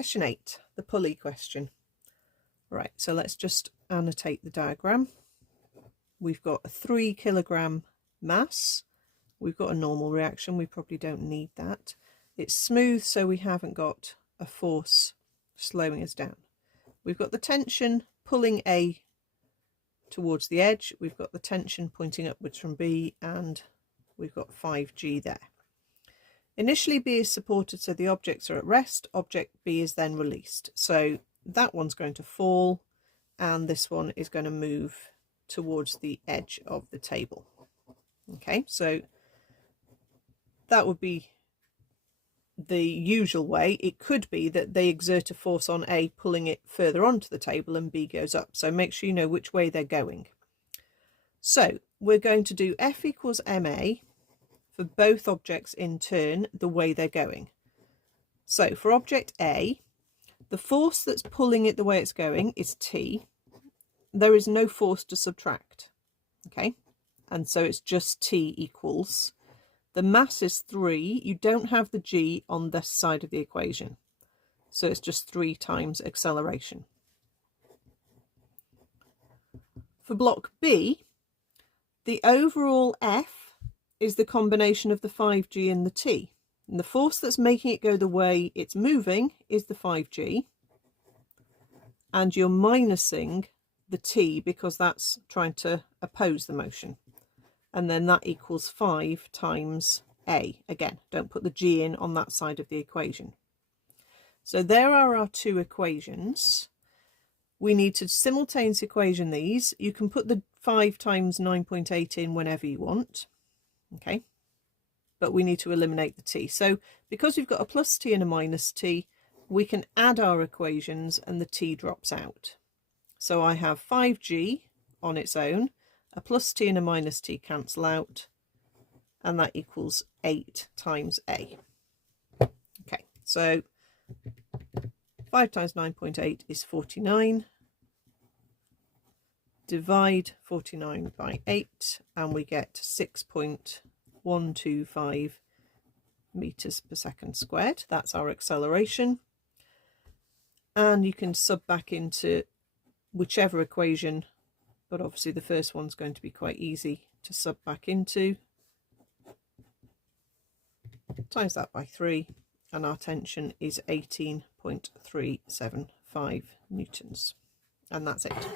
Question 8, the pulley question. Right, so let's just annotate the diagram. We've got a 3 kilogram mass. We've got a normal reaction. We probably don't need that. It's smooth, so we haven't got a force slowing us down. We've got the tension pulling A towards the edge. We've got the tension pointing upwards from B, and we've got 5G there. Initially, B is supported, so the objects are at rest. Object B is then released. So that one's going to fall, and this one is going to move towards the edge of the table. Okay, so that would be the usual way. It could be that they exert a force on A, pulling it further onto the table, and B goes up. So make sure you know which way they're going. So we're going to do F equals ma for both objects in turn, the way they're going. So for object A, the force that's pulling it the way it's going is T. There is no force to subtract. Okay, and so it's just T equals. The mass is 3. You don't have the G on this side of the equation. So it's just 3 times acceleration. For block B, the overall F is the combination of the 5G and the T. And the force that's making it go the way it's moving is the 5G. And you're minusing the T because that's trying to oppose the motion. And then that equals 5 times A. Again, don't put the G in on that side of the equation. So there are our 2 equations. We need to simultaneously equation these. You can put the 5 times 9.8 in whenever you want. Okay, but we need to eliminate the T. So because we've got a plus T and a minus T, we can add our equations and the T drops out. So I have 5G on its own. A plus T and a minus T cancel out, and that equals 8 times A. Okay, so 5 times 9.8 is 49. Divide 49 by 8, and we get 6.125 meters per second squared. That's our acceleration. And you can sub back into whichever equation, but obviously the first one's going to be quite easy to sub back into. Times that by 3, and our tension is 18.375 newtons. And that's it.